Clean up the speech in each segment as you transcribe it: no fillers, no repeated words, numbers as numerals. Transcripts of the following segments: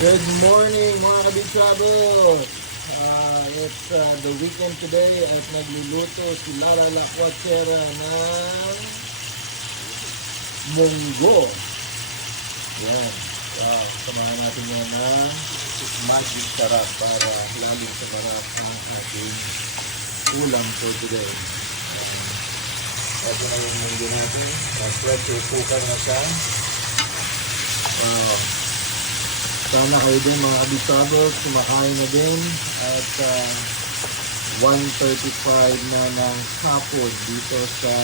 Good morning mga kabitsabot! It's the weekend today at nagluluto si Lara Lacuachera ng munggo. Yan. Samahan natin yan ng magic sarap para lalong sumarap ang ating ulam for today. Ito na yung munggo natin. Pressure cooker na siya. Sana kayo din mga kabitsabot, kumakain na din at 1:35 na ng hapon dito sa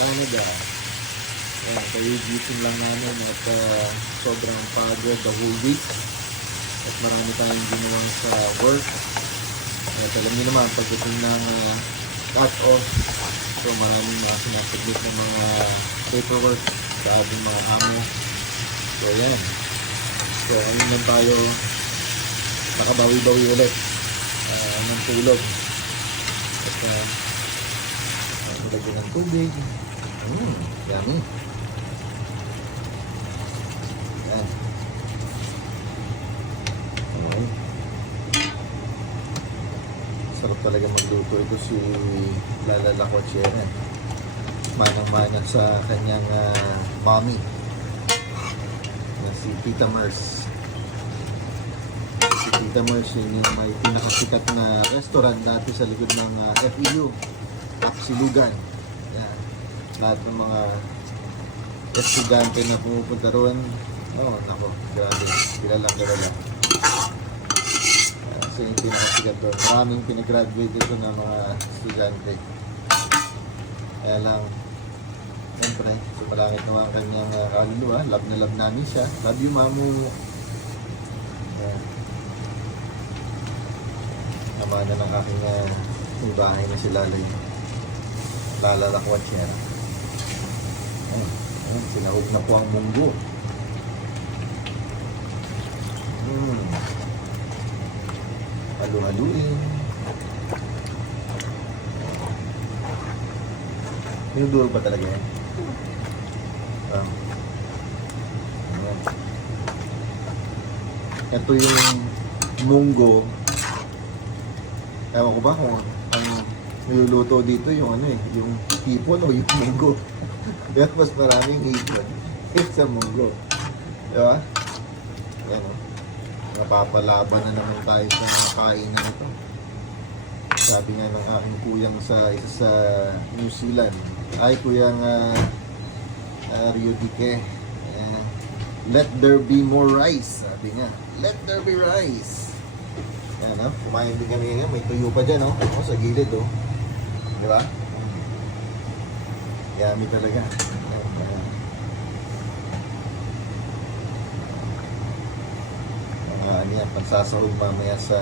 Canada. Ayan, kayo gising lang namin at sobrang pagod the whole week at marami tayong ginawa sa work. At alam niyo naman, pagdating ng cut-off, so maraming mga sinasaglit ng mga paperwork sa ating mga amo. So ayan. So, ayun lang tayo nakabawi-bawi ulit ng tulog. At nilagyan ng tubig. Yummy. Yan. Okay. Sarap talaga magluto ito si Lara Lacuachera. Manang-mana sa kanyang mommy. Si Tita Mers. Si Tita Mers yun yung may pinakasikat na restaurant dati sa likod ng FEU, Apsilugan. Yan. Lahat ng mga estudyante na pumupunta roon, nako, grabe, kilala. Kasi yung pinakasikat doon. Maraming pinagraduate ito ng mga estudyante. Kaya lang, siyempre, sumalangit naman ang kanyang kaluluwa. Love na love namin siya. Love you, mamu. Nama na ng aking may bahay na si Lalay. Lara Lacuachera. Sinahog na po ang munggo. Halu-haluin. Minuduwag pa talaga yan. Ito yung munggo. Ewan ko ba kung ang niluluto dito yung yung hipon o yung munggo. Kaya mas maraming hipon sa munggo. Diba? Ayan o. Napapalaban na naman tayo sa mga kainan ito. Sabi nga ng aking kuyang sa isa sa New Zealand. Ay, kuyang Rio Dique. Let there be more rice. Sabi nga, let there be rice. Ayan, kumain din kami ngayon. May tuyo pa dyan, sa gilid, di ba? Yummy talaga. Mga yan, pansasahog mamaya sa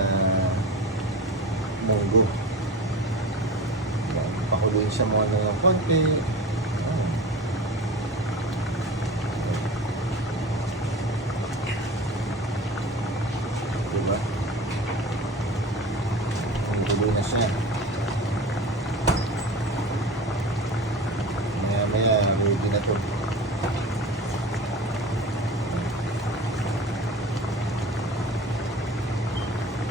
munggo. Pakuluin siya mga ng konti. Diba? Pakuluin na siya. Maya ready na ito.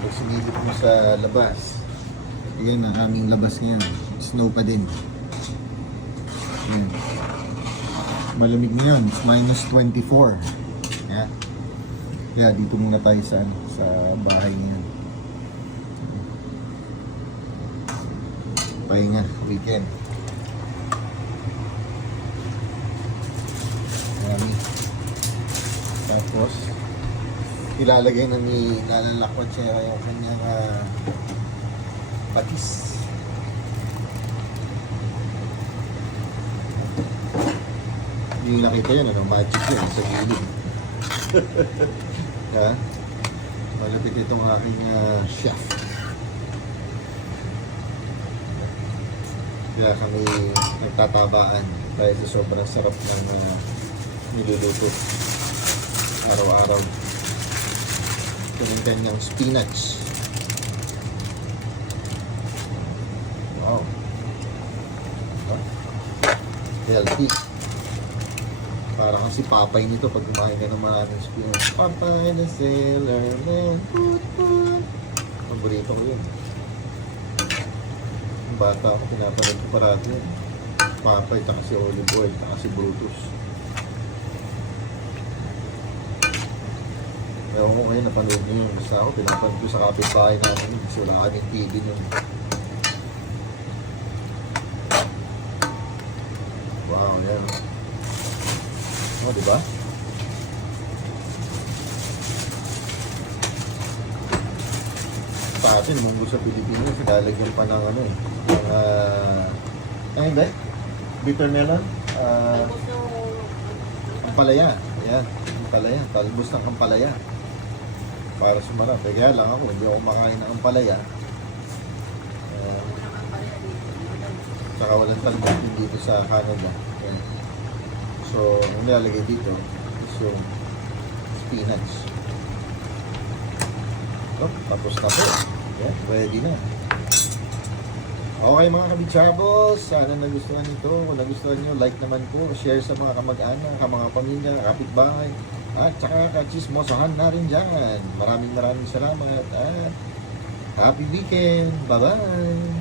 Pag sinilip mo sa labas, yan ang aming labas ngayon. Snow pa din. Yan. Malamig na yun. It's minus 24. Yan. Kaya dito muna tayo sa bahay ngayon. Pahinga. Weekend. Marami. Tapos, ilalagay na ni Lara Lacuachera yung kanyang patis. Yung nakita yan, magic yan sa gilid. Malapit itong aking chef. Kaya kami nagtatabaan dahil sa sobrang sarap ng niluluto araw-araw. Ito yung kanyang spinach. Wow. Healthy. Para kang si Papay nito pag kumain ka ng maraming spoon. Papay the Sailor Man. Put, put. Paborito ko yun. Yung bata ako, pinapanood ko parati yun. Papay, taka si Olive Oil, taka si Brutus. Ewan ko kayo, napanood nyo yun. Basta ako, pinapanood ko sa kapitbahay namin. Kasi wala kaming TV nun. Wow, yan. O, diba? Sa atin, munggo sa Pilipinas, lalagyan pa ng ano eh. Ng, ano hindi? Bitter melon? Ampalaya. Ayan, ampalaya. Talbos ng ampalaya. Para sumarap. Kaya lang ako, hindi ako makain ng ampalaya. Saka walang talbos din dito sa Canada. Ayan. So, ang nilalagay dito is yung spinach. So, tapos na po. Ayan, ready na. Okay mga kabichabos, sana nagustuhan nito. Kung nagustuhan nyo, like naman po, share sa mga kamag-anak, mga pamilya, kapitbahay, at saka kachismosahan na rin dyan. Maraming salamat at happy weekend. Bye-bye!